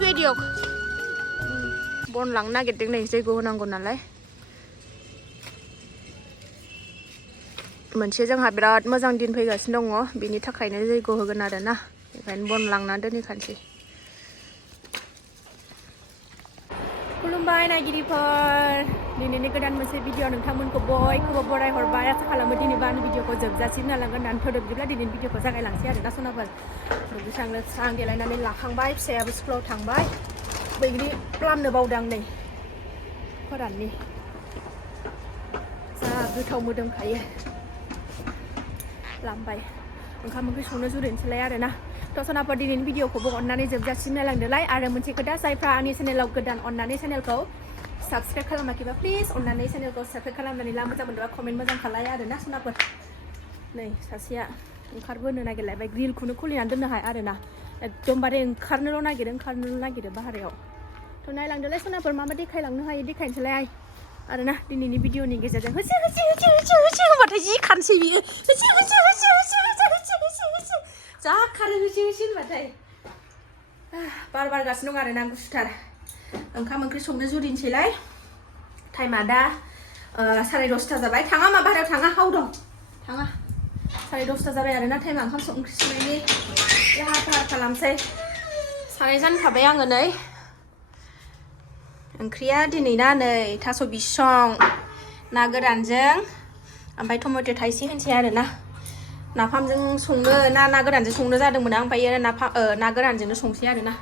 video बन लांनो नागिरदों नै जैग' होनांगौ नालाय मोनसे जोंहा बिराद मोजां दिन फैगासिनो दङ बिनि थाखायनो जैग' होगोन आरो ना बेखायनो बन लांना दोनहैखानोसै खुलुमबाय नायगिरिफोर दिनैनि गोदान मोनसे भिडिअ नोंथांमोनखौ बयखौबो बराय हरबाय आसा खालामो दिनैबो आंनि भिडिअखौ जोबजासिम नायलांगोन होननानै थोदोब बिदिब्ला दिनैनि भिडिअखौ जागायलांसै आरो ना सनाफोर दुगैस्रां लोबस्रां देलायनानै लाखांबाय फिसायाबो स्कुलाव थांबाय बैग्रि खालामनो बावदों नै फोराननि जा गोथाव मोदोमखायो लांबाय ओंखाम ओंख्रि संनो जुरिनोसैलाय आरो ना सनाफोर दिनैनि भिडिअखौबो अननानै जोबजासिम नायलांदोलाय आरो मोनसे खोथा जायफ्रा आंनि चेनेलाव गोदान अननानै चेनेलखौ साबस्क्राइब खालामाखैबा प्लिज अननानै चेनेलखौ साबस्क्राइब खालामनानै ला मोजां मोनदोंबा कमेन्ट मोजां खालाय आरो ना सनाफोर नै सासेया ओंखारबोनो नागिरलायबाय ग्रिलखौनो खुलिनानै दोननो हाया आरो ना एकदमबारे ओंखारनोल' नागिरो बाहेरायाव थ' नायलांदोलाय सनाफोर मा देखायलांनो हायो देखायनोसैलाय आरो ना दिनैनि भिडिअनि गेजेरजों होसो होनबाथाय जि खानसै बियो जा खारो होसो होनबाथाय बार बारगासिनो दं आरो ना गुसुथार ओंखाम ओंख्रि संनो जुरिनोसैलाय टाइमा दा 10:30 जाबाय थाङा मा बाहेरायाव थाङा हाव दं थाङा 10:30 जाबाय आरो ना टाइमा ओंखाम ओंख्रि संनायनि लाहार फाहार खालामसै साराय जानखाबाय आङो नै ओंख्रिया दिनै ना नै थास' बिसं ना गोरानजों ओमफ्राय टमेट' थाइसे होनसै आरो ना नाफामजों संनो ना गोरानजों संनो जादोंमोन आं ओमफ्राय ना गोरानजोंनो संसै आरो ना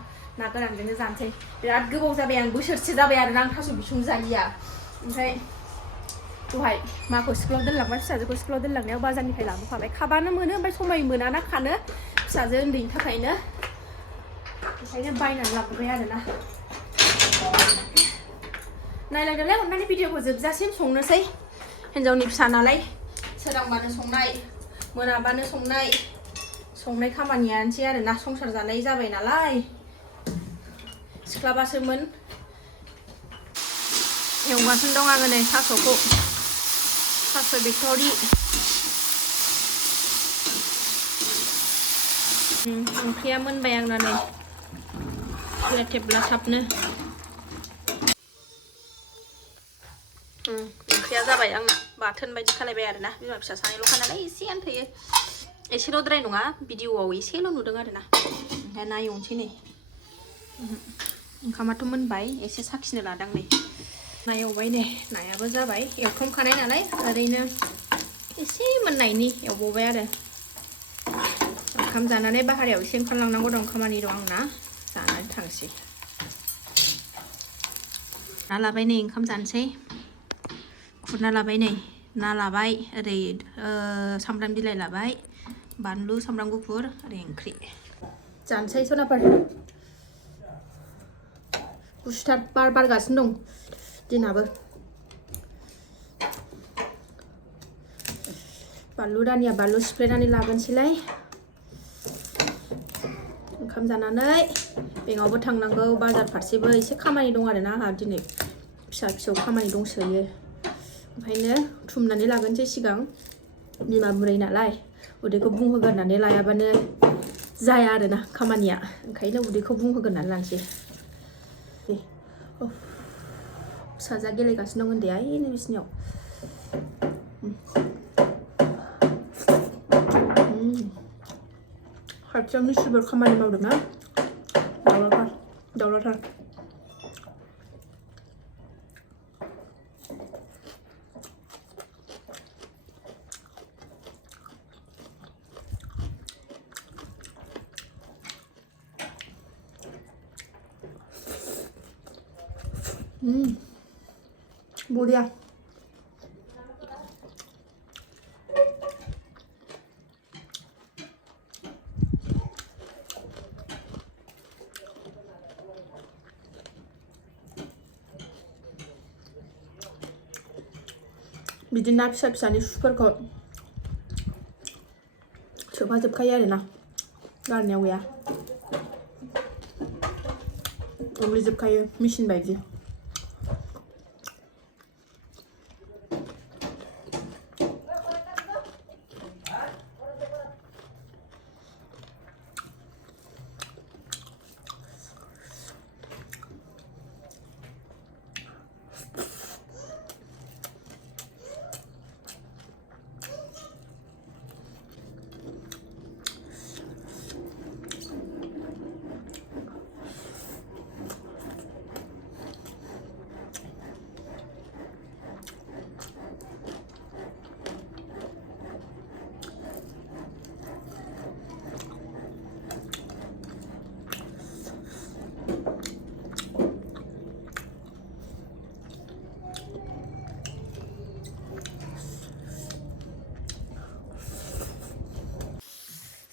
गोरानजोंनो जानोसै बिराद गोबाव जाबाय आं बोसोरसे जाबाय आरो ना आं थास' बिसं जायिया ओमफ्राय दहाय माखौ स्कुलाव दोनलांबाय फिसाजोखौ स्कुलाव दोनलांनायाव बाजारनिफ्राय लाबोफाबाय खाबानो मोनो ओमफ्राय समाय मोनाना खानो फिसाजो उन्दैनि थाखायनो बेखायनो बायनानै लाबोबाय आरो ना नायलांदोलाय अननानै भिडिअखौ जोबजासिम संनोसै हिन्जावनि फिसा नालाय सोरांबानो संनाय मोनाबानो संनाय खामानियानोसै आरो ना संसार जानाय जाबाय नालाय सिख्लाबासोमोन एवगासिनो दं आङो नै थास'खौ थास' बिथ'रि ओंख्रिया मोनबाय आंना नै थेब्ला थाबनो ओंख्रिया जाबाय आंना बाथोन बायदि खालायबाय आरो ना बिमा फिसा सानैल'खा नालाय एसेयानो थोयो एसेल'द्राय नङा भिडिअआव एसेल' नुदों आरो ना ओमफ्राय ना एवनोसै नै ओंखामाथ' मोनबाय एसे साखिनो लादां नै ना एवबाय नै नायाबो जाबाय एवथ्रमखानाय नालाय ओरैनो एसे मोननायनि एवबावबाय आरो ओंखाम जानानै बाहेरायाव एसे ओंखारलांनांगौ दं खामानि दं आंना जानानै थांसै ना लाबाय नै ओंखाम जानोसै खुरना लाबाय नै ना लाबाय ओरै सामब्राम बिलाइ लाबाय बानलु सामब्राम गुफुर ओरै ओंख्रि जानोसै सनाफोर गुसुथार बार बारगासिनो दं दिनाबो बानलु रानिया बानलु सिफ्लेनानै लाबोनोसैलाय ओंखाम जानानै बेंकआवबो थांनांगौ बाजार फारसेबो एसे खामानि दं आरो ना आंहा दिनै फिसा फिसौ खामानि दंसोयो ओंखायनो थुमनानै लागोनसै सिगां बिमा बुरै नालाय उदैखौ बुंहोगोरनानै लायाबानो जाया आरो ना खामानिया ओंखायनो उदैखौ बुंहोगोरनानै लानोसै फिसाजोआ गेलेगासिनो दं उन्दैया नै बिसिनियाव खाथियाव मिस्ट्रिफोर खामानि मावदोंना दावरावथार बरिया बिदि ना फिसा फिसानि सुफोरखौ सोफाजोबखायो आरोना गारनायाव गैया उग्लिजोबखायो मेचिन बायदि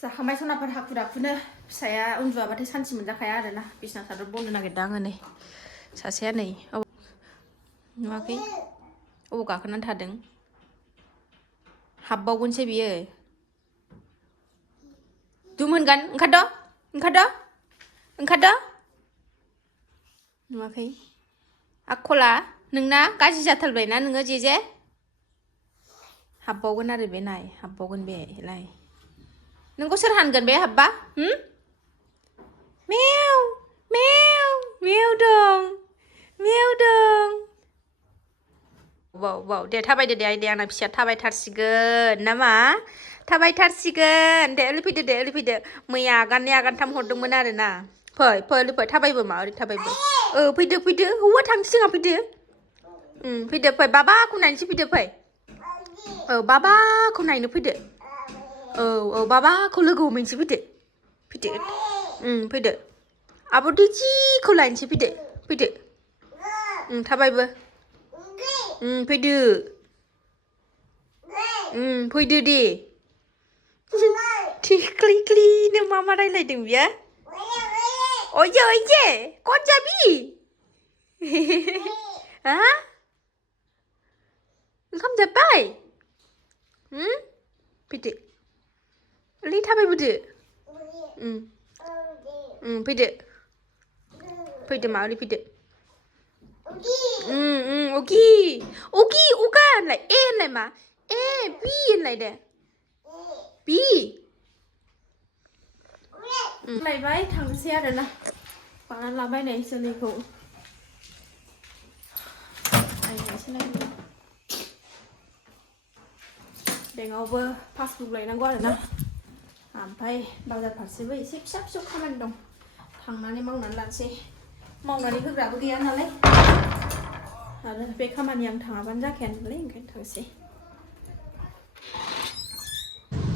जाखांबाय सनाफोर हाखु दाखुनो फिसाया उन्दुआबाथाय सानसे मोनजाखाया आरोना बिसना सादर बननो नागिरदों आङो नै सासेया नै नुवाखै अबाव गाखोनानै थादों हाबबावगोनसो बियो दुम होनगोन ओंखारद' नुवाखै आखला नोंना गाज्रि जाथारबायना नोङो जे हाबबावगोन आरो बे नाय हाबबावगोन बेलाय नोंखौ सोर हानगोन बे हाब्बा मेव दं बाव दे थाबायदो दे आइदे आंना फिसाया थाबायथारसिगोन नामा थाबायथारसिगोन दे ओरै फैदो मैया आगानथाम हरदोंमोन आरो ना फै थाबायबो मा ओरै थाबायबो फैदो हौवा थांसै जोंहा फैदो फै बाबाखौ नायनोसै फैदो फै बाबाखौ नायनो फैदो बाबाखौ लोगो हमहैनोसै फैदो आब' दिजिखौ लायनोसै फैदो थाबायबो फैदो दे थिख्लिख्लिनो मा रायलायदों बियो ओइजे कौन जाबी हा ओंखाम जाबाय फैदो ओरै थाबायबोदो फैदो मा ओरै फैदो अगि अगा होनलाय ए होनलाय मा ए बि होनलाय दे बि लायबाय थांनोसै आरोना बानानै लाबाय नै जोलैखौ बेंकआवबो पासबुक लायनांगौ आरोना ओमफ्राय बाजार फारसेबो एसे फिसा खामानि दं थांनानै मावनानै लानोसै मावनानै होग्राबो गैया नालाय आरो बे खामानि आं थाङाबानो जाखाया नालाय ओंखायनो थांसै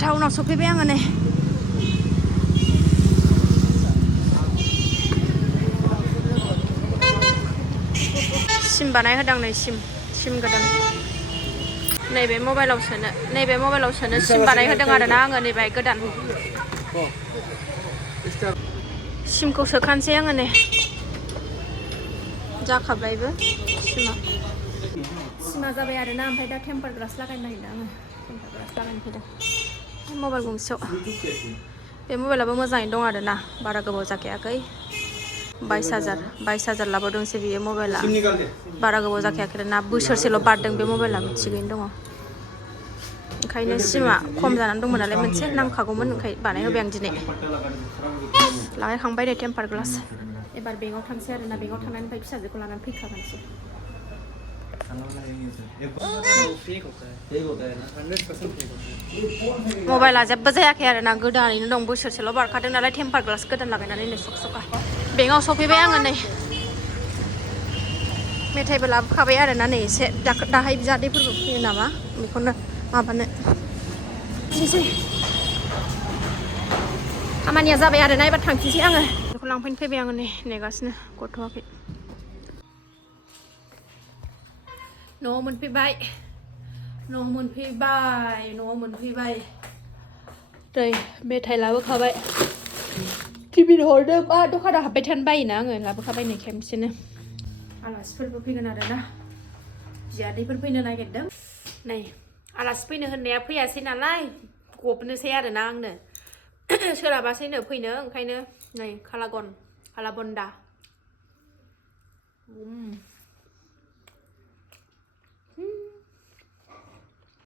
टाउनाव सफैबाय आङो नै सिम बानायहोदों नै सिम गोदान नैबे मबाइलाव सोनो सिम बानायहोदों आरोना आङो नैबे गोदान सिमखौ सोखानोसै आङो नै जाखाबायबो सिमा जाबाय आरोना ओमफ्राय दा टेम्पार ग्लास लागायनो नागिरदों आङो टेम्पार ग्लास लागायनो फैदों मबाइल गंसेयाव बे मबाइलाबो मोजाङैनो दं आरोना बारा गोबाव जाखायाखै 22,000 लाबोदोंसो बियो मबाइला बारा गोबाव जाखायाखै ना बोसोरसेल' बारदों बे मबाइला थिगैनो दङ ओंखायनो सिमा खम जानानै दंमोन नालाय मोनसे नांखागौमोन ओंखायनो बानायहोबाय आं दिनै लागायखांबाय दे टेम्पार ग्लास एबार बेंकआव थांसै आरोना बेंकआव थांनानै ओमफ्राय फिसाजोखौ लानानै फैखाबानोसै मबाइला जेबो जायाखै आरोना गोदानैनो दं बोसोरसेल' बारखादों नालाय टेम्पार ग्लास गोदान लागायनानै नै सका बेंकआव सफैबाय आङो नै मेथाइबो लाबोखाबाय आरोना नै एसे दाहाय बिजादैफोरबो फैयो नामा बेखौनो माबानो बिदिनोसै खामानिया जाबाय आरोना एबार थांफिनसै आङो बेखौ लांफैनो फैबाय आङो नै नेगासिनो गथ'वाखै न'आव मोनफैबाय दै मेथाइ लाबोखाबाय टिफिन हरदों दखानाव हाबबाय थानो बायोना आङो लाबोखाबाय नै खेमसेनो आलासिफोरबो फैगोन आरोना बियादैफोर फैनो नागिरदों नै आलासि फैनो होननाया फैयासै नालाय गबनोसै आरोना आंनो सोलाबासैनो फैनो ओंखायनो नै कालाबन्दा